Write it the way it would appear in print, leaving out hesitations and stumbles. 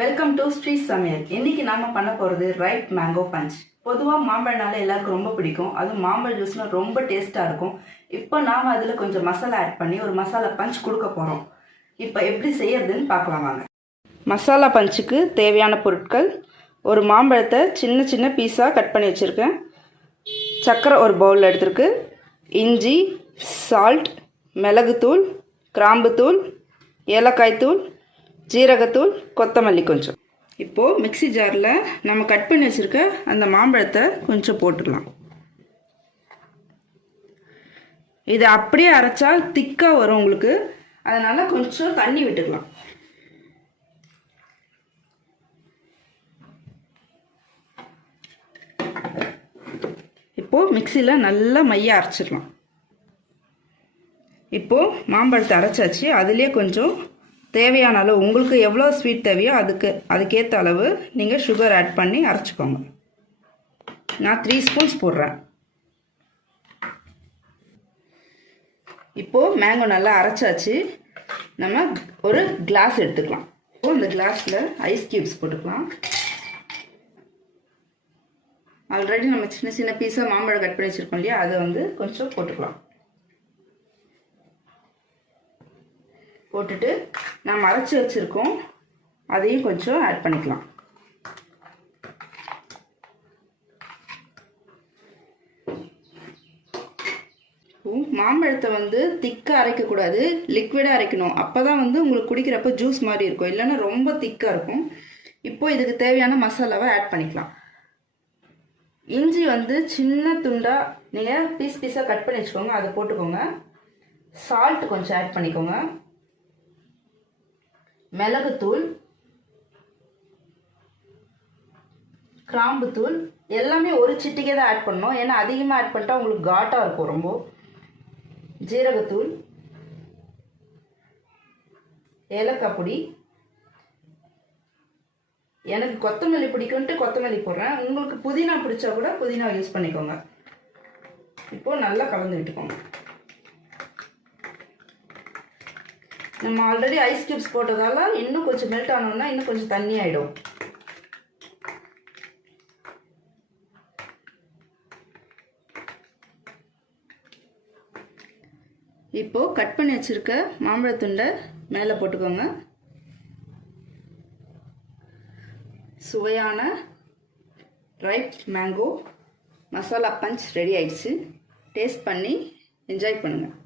Welcome to Sri சமையல். இன்னைக்கு நாம பண்ண போறது ரைட் மேங்கோ பஞ்ச். பொதுவா மாம்பழனால எல்லாருக்கும் ரொம்ப பிடிக்கும். அதுவும் மாம்பழ ஜூஸ்னா ரொம்ப டேஸ்டா இருக்கும். இப்போ நாம அதுல கொஞ்சம் மசாலா ஆட் பண்ணி ஒரு மசாலா பஞ்ச் கொடுக்க போறோம். இப்போ எப்படி செய்யறதுன்னு பார்க்கலாம் வாங்க. மசாலா பஞ்சுக்கு தேவையான பொருட்கள்: ஒரு மாம்பழத்தை சின்ன சின்ன பீஸா கட் பண்ணி வச்சிருக்கேன். சர்க்கரை ஒரு பவுல் எடுத்துருக்கு. இஞ்சி, சால்ட், மிளகுத்தூள், கிராம்புத்தூள், ஏலக்காய் தூள், ஜீரகத்தூள், கொத்தமல்லி கொஞ்சம். இப்போது மிக்சி ஜாரில் நம்ம கட் பண்ணி வச்சுருக்க அந்த மாம்பழத்தை கொஞ்சம் போட்டுக்கலாம். இதை அப்படியே அரைச்சா திக்காக வரும் உங்களுக்கு, அதனால் கொஞ்சம் தண்ணி விட்டுக்கலாம். இப்போது மிக்சியில் நல்லா மைய அரைச்சிடலாம். இப்போது மாம்பழத்தை அரைச்சாச்சு. அதுலேயே கொஞ்சம் தேவையான அளவு, உங்களுக்கு எவ்வளோ ஸ்வீட் தேவையோ அதுக்கேற்ற அளவு நீங்கள் சுகர் ஆட் பண்ணி அரைச்சிக்கோங்க. நான் 3 ஸ்பூன்ஸ் போடுறேன். இப்போது மேங்கோ நல்லா அரைச்சாச்சு. நம்ம ஒரு கிளாஸ் எடுத்துக்கலாம். இப்போது இந்த கிளாஸில் ஐஸ் கியூப்ஸ் போட்டுக்கலாம். ஆல்ரெடி நம்ம சின்ன சின்ன பீஸாக மாம்பழம் கட் பண்ணி வச்சுருக்கோம் இல்லையா, அதை கொஞ்சம் போட்டுக்கலாம். போட்டுட்டு நம்ம அரைச்சி வச்சுருக்கோம் அதையும் கொஞ்சம் ஆட் பண்ணிக்கலாம். மாம்பழத்தை திக்காக அரைக்கக்கூடாது, லிக்விடாக அரைக்கணும். அப்போ தான் உங்களுக்கு குடிக்கிறப்ப ஜூஸ் மாதிரி இருக்கும், இல்லைன்னா ரொம்ப திக்காக இருக்கும். இப்போது இதுக்கு தேவையான மசாலாவை ஆட் பண்ணிக்கலாம். இஞ்சி சின்ன துண்டாக நீங்கள் பீஸ் பீஸாக கட் பண்ணி வச்சுக்கோங்க, அதை போட்டுக்கோங்க. சால்ட் கொஞ்சம் ஆட் பண்ணிக்கோங்க. மிளகுத்தூள், கிராம்புத்தூள் எல்லாமே ஒரு சிட்டிக்கே தான் ஆட் பண்ணணும், ஏன்னா அதிகமாக ஆட் பண்ணிட்டா உங்களுக்கு காட்டாக இருக்கும் ரொம்ப. ஜீரகத்தூள், ஏலக்காய் பொடி. எனக்கு கொத்தமல்லி பிடிக்கும்ட்டு கொத்தமல்லி போடுறேன், உங்களுக்கு புதினா பிடிச்சா கூட புதினா யூஸ் பண்ணிக்கோங்க. இப்போது நல்லா கலந்து விட்டுக்கோங்க. நம்ம ஆல்ரெடி ஐஸ் கியூப்ஸ் போட்டதால இன்னும் கொஞ்சம் மெல்ட் ஆனோம்னா இன்னும் கொஞ்சம் தண்ணி ஆகிடும். இப்போது கட் பண்ணி வச்சுருக்க மாம்பழத்துண்டை மேலே போட்டுக்கோங்க. சுவையான ripe mango masala punch ready ஆயிடுச்சு. டேஸ்ட் பண்ணி என்ஜாய் பண்ணுங்கள்.